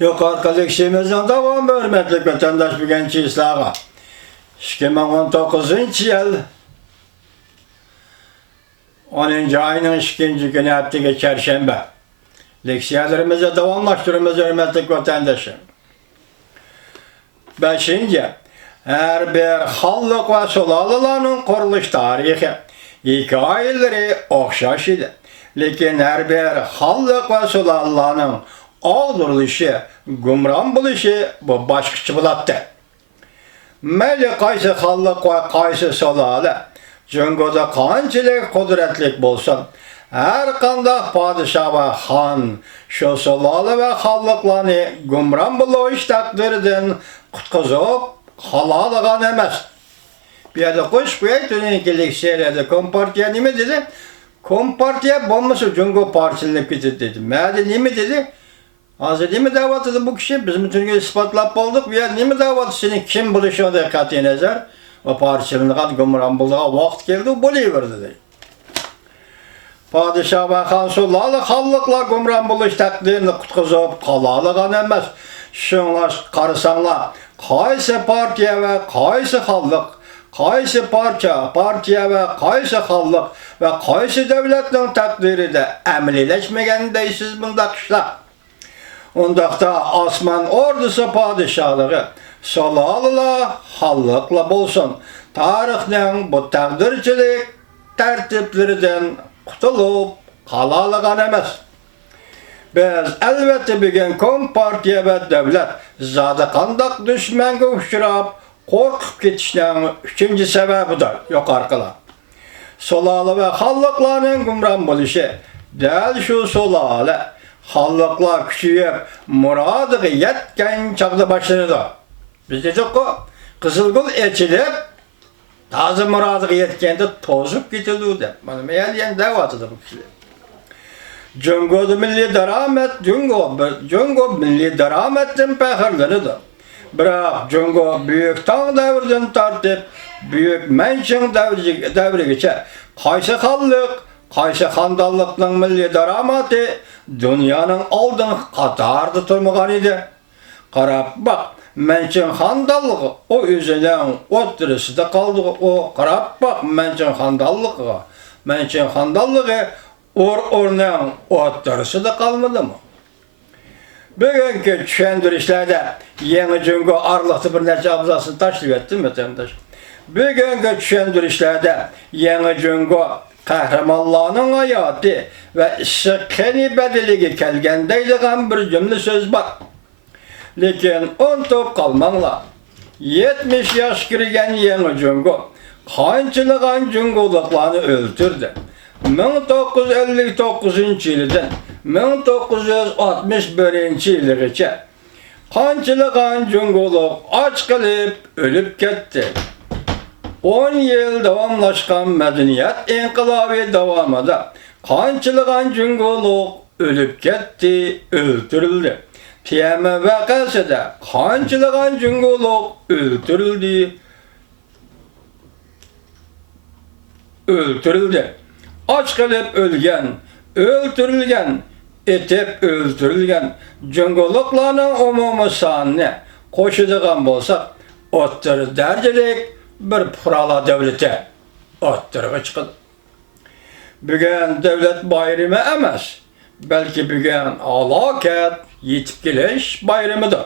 Yukarıdaki şeyimizden devam hürmetli vatandaş bir genç İslam'a. 2019 yıl 10. ayının 2. günü hafta Çarşamba. Leksiyalarımızı devamlaştırmamız hürmetli vatandaşım. 5. Her bir halk ve sulalaların kuruluş tarihi hikayeleri okşaş idi. Lakin her bir halk ve sulalaların ağdırılışı, gumran buluşu bu başkıçı bulattı. Meli kaysı halk ve kaysı sulala, Cungo'da kançılık kudretlik bolsun, her kandak padişah ve han, şu sulala ve halklarını gumran buluş takdirden kutkuzup halalıgan emez. Bir yerde kuş kuyay tünenkilik seyredi. Kompartiya nime dedi? Kompartiya bombası Cungo partisilik gitti dedi. Meğerde nime dedi? Hazır nime davatıdı bu kişi? Biz bütün gün ispatlap olduk. Bir yerde nime davatı senin kim buluşuyordu katiye nezer? O partisinin gumran bulduğu vakit geldi o buluyordu dedi. Padişah ve hansullalı halkla gumran buluş takdirini kutkuzup halalıgan emez. Şunlar karısanlar. Kaysı partiye ve kaysı halk, kaysı partiye ve kaysı halk ve kaysı devletin takdiri de emlileşmegendeysiniz bunda kışlar. Ondakta Osman ordusu padişahlığı solalıla halkla bolsun. Tarihten bu takdircilik tertiplerinden kutulup halalıgan emez. Biz elbette bugün kompartiya ve devlet zada kandak düşmanga uçurap korkup ketişinin üçüncü sebebidir. Yok arkadaşlar. Solalı ve halkların gumran buluşu del şu solalı halklar küçüyüp muradı yetken çağda başlanıdı. Biz dedik ki Kızılgül içilip taze muradı yetkende tozup gitildi. Bana meğer devatıdır bu kişiler. Cungo'da milli daramet, Cungo milli darametin pehirleridir. Bırak Cungo büyük tağ devrden tartıp, büyük menşin devri geçer. Kaysı hallık, kaysı handallıkның milli darameti dünyanın aldın katardı turmağan idi. Qarab bak, menşin handallığı o üzülen oturısı da kaldı. O qarab bak, menşin handallığı Ornan otlarısı da kalmadı mı? Bugünkü düşündürüşlerde yeni Cungo arlıqtı bir nece abzasını taşlıyor ettim vatandaş. Bugünkü düşündürüşlerde yeni Cungo kahramanlığının hayatı ve sıkkeni bedeliği kelgendeydiğen bir cümle söz var. Lakin unutup kalmanla 70 yaş girgen yeni Cungo kançılığın Cungoluklarını öldürdü. 1959 yıldan 1961 yılgacha qanchalagan Cungoluk aç kalıp ölüp ketdi. 10 yıl davamlaşkan medeniyet inqilobi davamida qanchalagan Cungoluk ölüp ketdi, öldürüldü. Tiyama vaqasida qanchalagan Cungoluk öldürüldü. Aç kalıp ölgen, öldürülgen, etip öldürülgen Cungoluklarının umumu sanını koşuduğun bolsak, ottır derdilik bir pırala devlete ottırığı çıkıdı. Bugün devlet bayrımı emez, belki bugün alaket, yitip geliş bayrımıdır.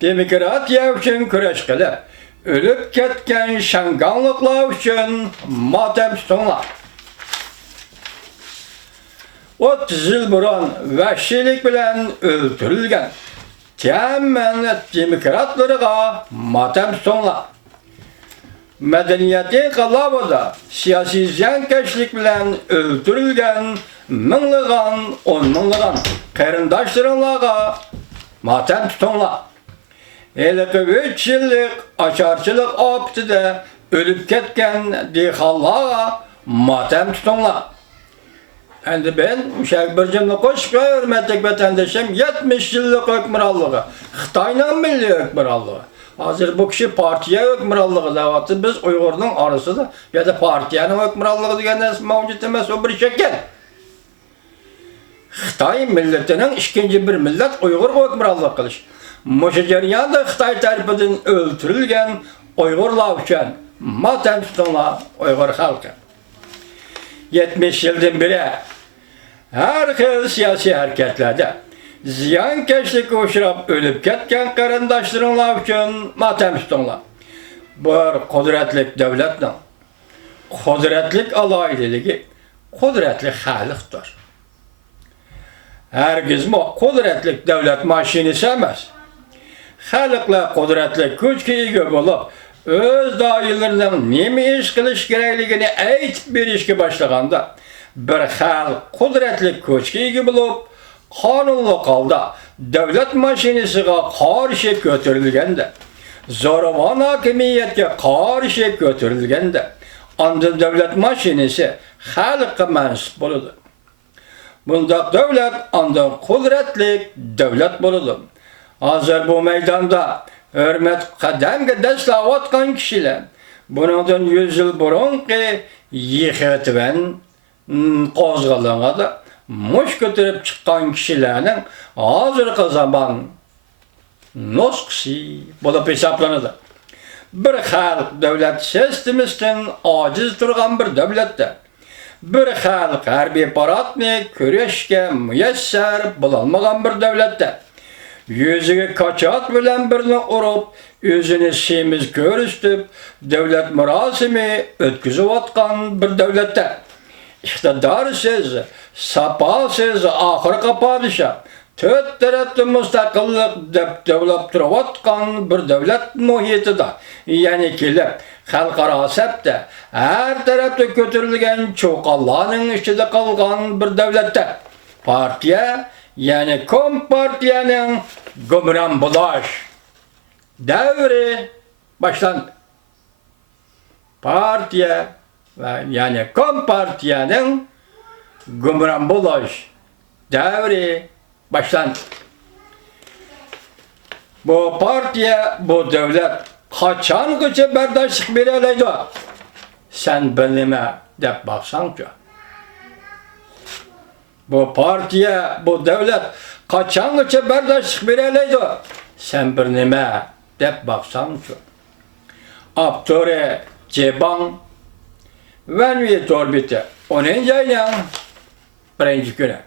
Demokratiya için küreş kılıp, ölüp ketken şanganlıklar için matem tutunlar. 30 yıl buran vəhşilik bilen öldürülgen tamamen demokratlarına matem tutunlar. Medeniyeti kalabada siyasi ziyankeşlik bilen öldürülgen minliğen, on minliğen kerindaşlarına matem tutunlar. 53 yıllık açarçılık optide ölüp ketken dihallara matem tutunlar. Endi ben bir cümle koşup hürmetlik vatandaşım 70 yıllık hükmürallığı, Xitay'ın milli hükmürallığı. Hazır bu kişi partiye hükmürallığı davatı biz Uygur'un arasıdır ya da partiyenin hükmürallığı diyenden mevcut emez o bir şekil. Xitay milletinin ikinci bir millet Uygur hükümranlık kılış. Muşu jarayanda Xitay tarafından öldürülgen Uygurlar üçün matem tutanlar Uygur halkı. 70 yıldan beri her xil siyasi hareketlerde ziyankeşlikке uçrap ölüp ketken qarindaşlarınlar üçün matem tutanlar. Bir kudretlik devletle, kudretlik alaydılığı, kudretli halıqdır. Hergiz bu kudretlik devlet maşinisi emas. Halıqla kudretli güçke ega bolup, öz dayılarının neme iş kılış gerekligini aytip berişke başlaganda, bir halk kudretli güçke ega bolup, kanunlu qalda devlet maşinisiga qarşı götürülgende, zoravan hakimiyetke qarşı götürülgende, anda devlet maşinisi halqa mansub boludu. Bunda devlet andan kudretli devlet boludu. Hazır bu meydanda hürmet kademge deslavatkan kişiler, bundan 100 yıl burunki yıkıtıven kozgalığına da muş götürüp çıkan kişilerin hazırki zaman noskisi bulup hesaplanıdı. Bir halk devlet sistemisten aciz durgan bir devlette, bir halk harbiy aparatni köreşke müyesser bulalmagan bir devlette, yüzüge kaçat bilen birini urup, özünü semiz görüstüp, devlet murasimi ötküzüp atkan bir devlette, iktidarsız, sapasız, ahırqa padişah, töt taraflı müstakillik devlet durup atkan bir devlet muhitida, yani kelip, xalqaro septe, her tarafta götürülgen çoğallarının içinde kalgan bir devlette, partiya, yani Kompartiyanın gümran bulaş devri başlandı. Partiya ve yani Kompartiyanın gümran bulaş devri başlandı. Bu partiya, bu devlet kaçan güce berdaşlık bereleydi. Sen bilime dep baksanca. Bu partiye, bu devlet kaçanlıca berdaşlık bereleydi. Sen bir nime dep baksanca. Aptore ceban ve nüyet orbiti. Onun yayın birinci güne.